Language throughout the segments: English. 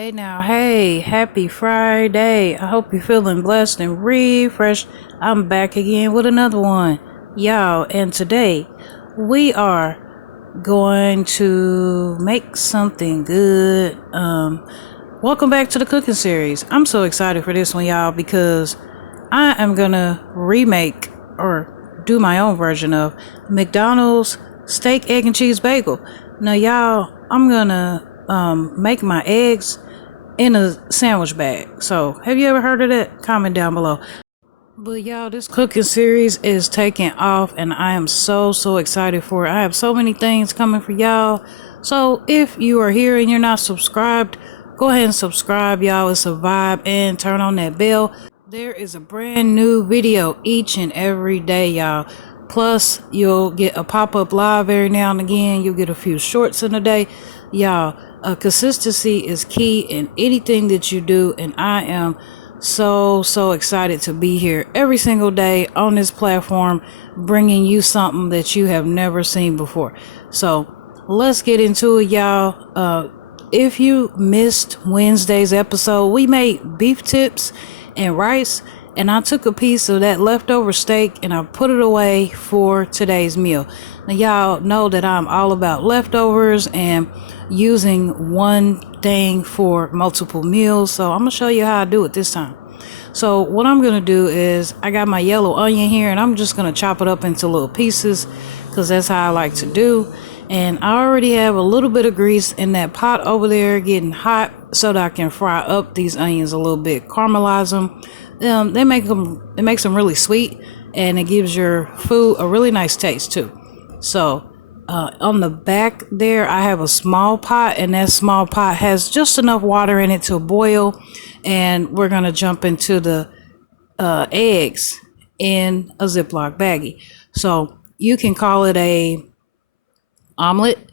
Hey now, hey, happy Friday. I hope you're feeling blessed and refreshed. I'm back again with another one, y'all, and today we are going to make something good. Welcome back to the cooking series. I'm so excited for this one, y'all, because I am gonna remake or do my own version of McDonald's steak, egg, and cheese bagel. Now, y'all, I'm gonna make my eggs in a sandwich bag. So, have you ever heard of that? Comment down below. But y'all, this cooking series is taking off, and I am so excited for it. I have so many things coming for y'all. So, if you are here and you're not subscribed, go ahead and subscribe, y'all. It's a vibe, and turn on that bell. There is a brand new video each and every day, y'all. Plus, you'll get a pop-up live every now and again. You'll get a few shorts in a day. Y'all, consistency is key in anything that you do, and I am so excited to be here every single day on this platform, bringing you something that you have never seen before. So let's get into it, y'all. If you missed Wednesday's episode, we made beef tips and rice, and I took a piece of that leftover steak and I put it away for today's meal. Now, y'all know that I'm all about leftovers and using one thing for multiple meals, so I'm gonna show you how I do it this time. So what I'm gonna do is, I got my yellow onion here and I'm just gonna chop it up into little pieces because that's how I like to do. And I already have a little bit of grease in that pot over there getting hot so that I can fry up these onions a little bit, caramelize them. It makes them really sweet, and it gives your food a really nice taste too. So on the back there, I have a small pot, and that small pot has just enough water in it to boil. And we're gonna jump into the eggs in a Ziploc baggie. So you can call it a omelet,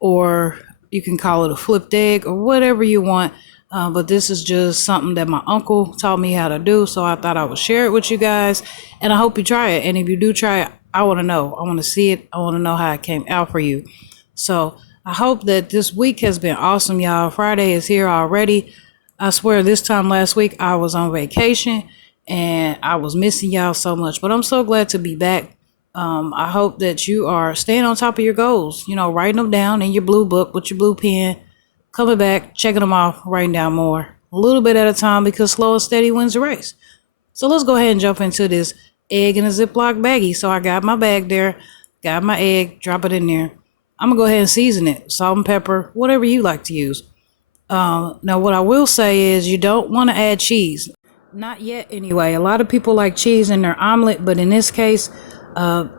or you can call it a flipped egg, or whatever you want. But this is just something that my uncle taught me how to do, so I thought I would share it with you guys, and I hope you try it. And if you do try it, I want to know. I want to see it. I want to know how it came out for you. So I hope that this week has been awesome, y'all. Friday is here already. I swear this time last week I was on vacation and I was missing y'all so much, but I'm so glad to be back. I hope that you are staying on top of your goals, writing them down in your blue book with your blue pen, coming back, checking them off, writing down more, a little bit at a time, because slow and steady wins the race. So let's go ahead and jump into this egg in a Ziploc baggie. So I got my bag there, got my egg, drop it in there. I'm gonna go ahead and season it, salt and pepper, whatever you like to use. Now, what I will say is you don't want to add cheese. Not yet, anyway. A lot of people like cheese in their omelet, but in this case,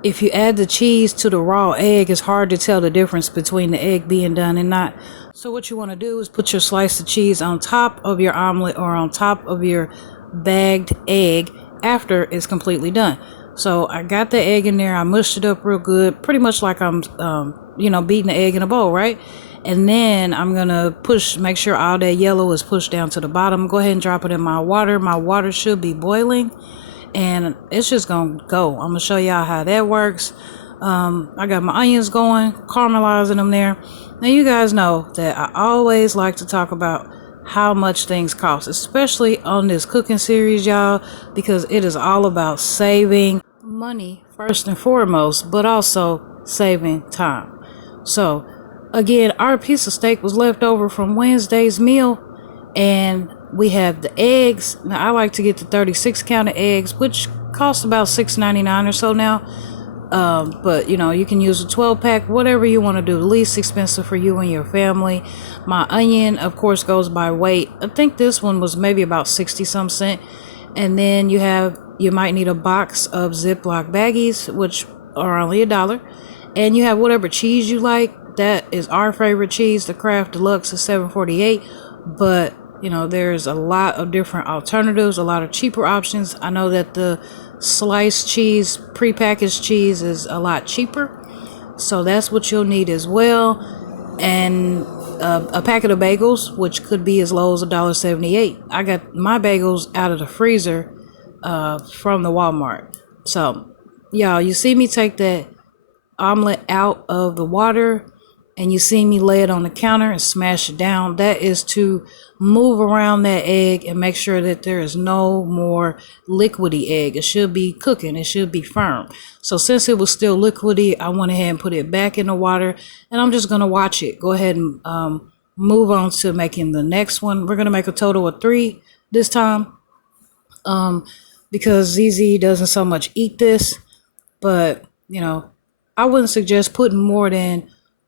if you add the cheese to the raw egg, it's hard to tell the difference between the egg being done and not. So what you want to do is put your slice of cheese on top of your omelet or on top of your bagged egg after it's completely done. So I got the egg in there. I mushed it up real good, pretty much like I'm, beating the egg in a bowl, right? And then I'm going to make sure all that yellow is pushed down to the bottom. Go ahead and drop it in my water. My water should be boiling, and it's just going to go. I'm going to show y'all how that works. I got my onions going, caramelizing them there. Now, you guys know that I always like to talk about how much things cost, especially on this cooking series, y'all, because it is all about saving money first and foremost, but also saving time. So again, our piece of steak was left over from Wednesday's meal, and we have the eggs. Now, I like to get the 36 count of eggs, which cost about $6.99 or so now. But you can use a 12 pack, whatever you want to do, least expensive for you and your family. My onion, of course, goes by weight. I think this one was maybe about 60 some cent. And then you might need a box of Ziploc baggies, which are only $1. And you have whatever cheese you like. That is our favorite cheese. The Kraft deluxe is $7.48. But there's a lot of different alternatives, a lot of cheaper options. I know that the sliced cheese, prepackaged cheese, is a lot cheaper, so that's what you'll need as well. And a packet of bagels, which could be as low as $1.78. I got my bagels out of the freezer from the Walmart. So y'all, you see me take that omelet out of the water, and you see me lay it on the counter and smash it down, that is to move around that egg and make sure that there is no more liquidy egg. It should be cooking. It should be firm. So since it was still liquidy, I went ahead and put it back in the water, and I'm just going to watch it. Go ahead and move on to making the next one. We're going to make a total of 3 this time, because ZZ doesn't so much eat this. But, you know, I wouldn't suggest putting more than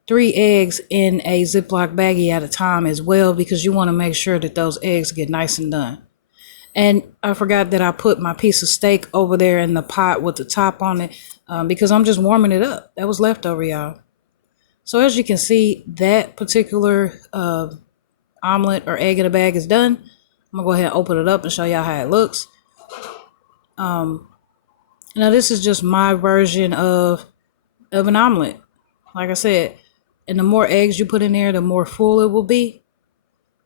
3 eggs in a Ziploc baggie at a time as well, because you want to make sure that those eggs get nice and done. And I forgot that I put my piece of steak over there in the pot with the top on it, because I'm just warming it up. That was leftover, y'all. So as you can see, that particular omelet or egg in a bag is done. I'm gonna go ahead and open it up and show y'all how it looks. Now this is just my version of an omelet. Like I said, and the more eggs you put in there, the more full it will be.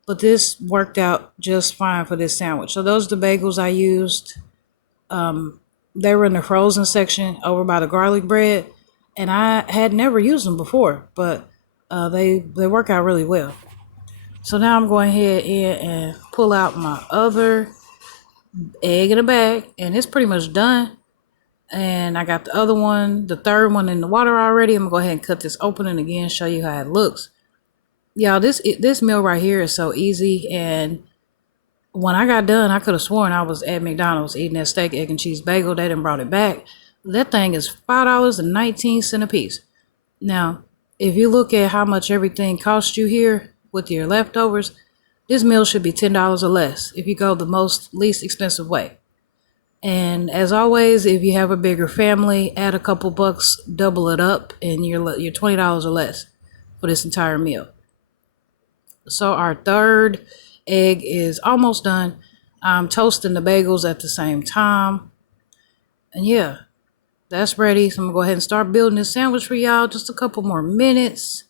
But this worked out just fine for this sandwich. So those are the bagels I used. They were in the frozen section over by the garlic bread, and I had never used them before, but they work out really well. So now I'm going ahead and pull out my other egg in a bag, and it's pretty much done. And I got the other one, the third one in the water already. I'm gonna go ahead and cut this open and again show you how it looks. Y'all, this meal right here is so easy. And when I got done, I could have sworn I was at McDonald's eating that steak, egg, and cheese bagel. They done brought it back. That thing is $5.19 a piece. Now, if you look at how much everything costs you here with your leftovers, this meal should be $10 or less if you go the least expensive way. And as always, if you have a bigger family, add a couple bucks, double it up, and you're $20 or less for this entire meal. So our third egg is almost done. I'm toasting the bagels at the same time. And yeah, that's ready. So I'm gonna go ahead and start building this sandwich for y'all. Just a couple more minutes.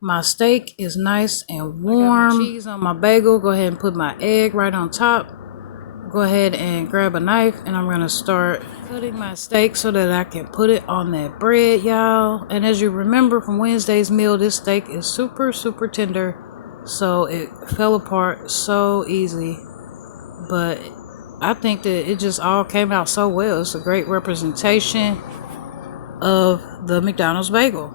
My steak is nice and warm. I got my cheese on my bagel. Go ahead and put my egg right on top. Go ahead and grab a knife, and I'm gonna start cutting my steak so that I can put it on that bread, y'all. And as you remember from Wednesday's meal, this steak is super tender, so it fell apart so easy. But I think that it just all came out so well. It's a great representation of the McDonald's bagel.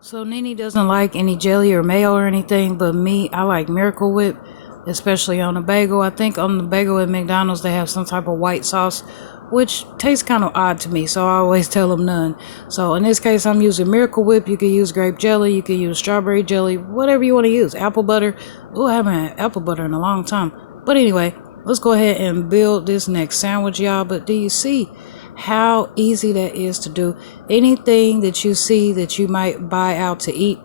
So Nene doesn't like any jelly or mayo or anything, but me, I like Miracle Whip, especially on the bagel. I think on the bagel at McDonald's they have some type of white sauce, which tastes kind of odd to me, so I always tell them none. So in this case, I'm using Miracle Whip. You can use grape jelly, you can use strawberry jelly, whatever you want to use. Apple butter. Oh, I haven't had apple butter in a long time. But anyway, let's go ahead and build this next sandwich, y'all. But do you see how easy that is to do? Anything that you see that you might buy out to eat,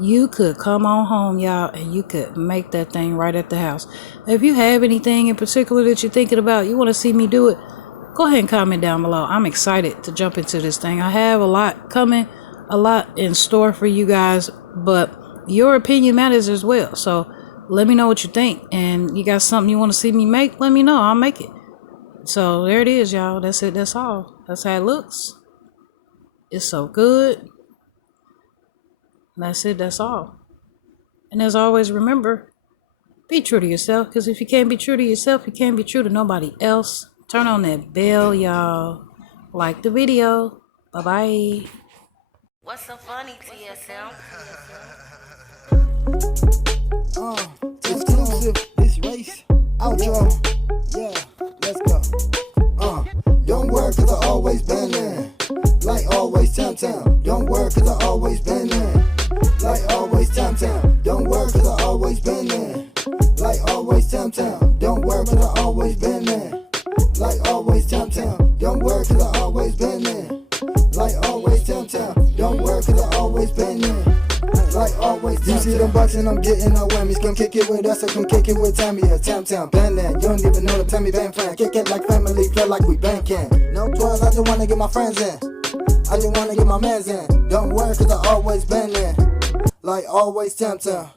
you could come on home, y'all, and you could make that thing right at the house. If you have anything in particular that you're thinking about, you want to see me do it, go ahead and comment down below. I'm excited to jump into this thing. I have a lot coming, a lot in store for you guys, but your opinion matters as well. So let me know what you think, and you got something you want to see me make, let me know. I'll make it. So there it is, y'all. That's it. That's all. That's how it looks. It's so good. That's it. That's all. And as always, remember, be true to yourself, because if you can't be true to yourself, you can't be true to nobody else. Turn on that bell, y'all. Like the video. Bye-bye. What's so funny, TSM? Exclusive, this race, outro, yeah, let's go. Don't worry, cause I always been there. Like always, Tamm Tamm. Don't worry, cause I always been there. Like always, Tamm Tamm. Don't worry, cause I always been there. Like always, Tamm Tamm. Don't worry, cause I always been there. Like always, Tamm Tamm. Don't worry, cause I always been there. Like always, Tamm Tamm. Don't worry, cause I always been there. Like always, you see them bucks and I'm getting no whammies. Come kick it with us or come kick it with Tammy or Tamm Tamm. Band land, you don't even know the Tammy band fan. Kick it like family, feel like we banking. No 12, I just wanna get my friends in. I just wanna get my mans in. Don't worry, cause I always been there. Like always, Tamm Tamm.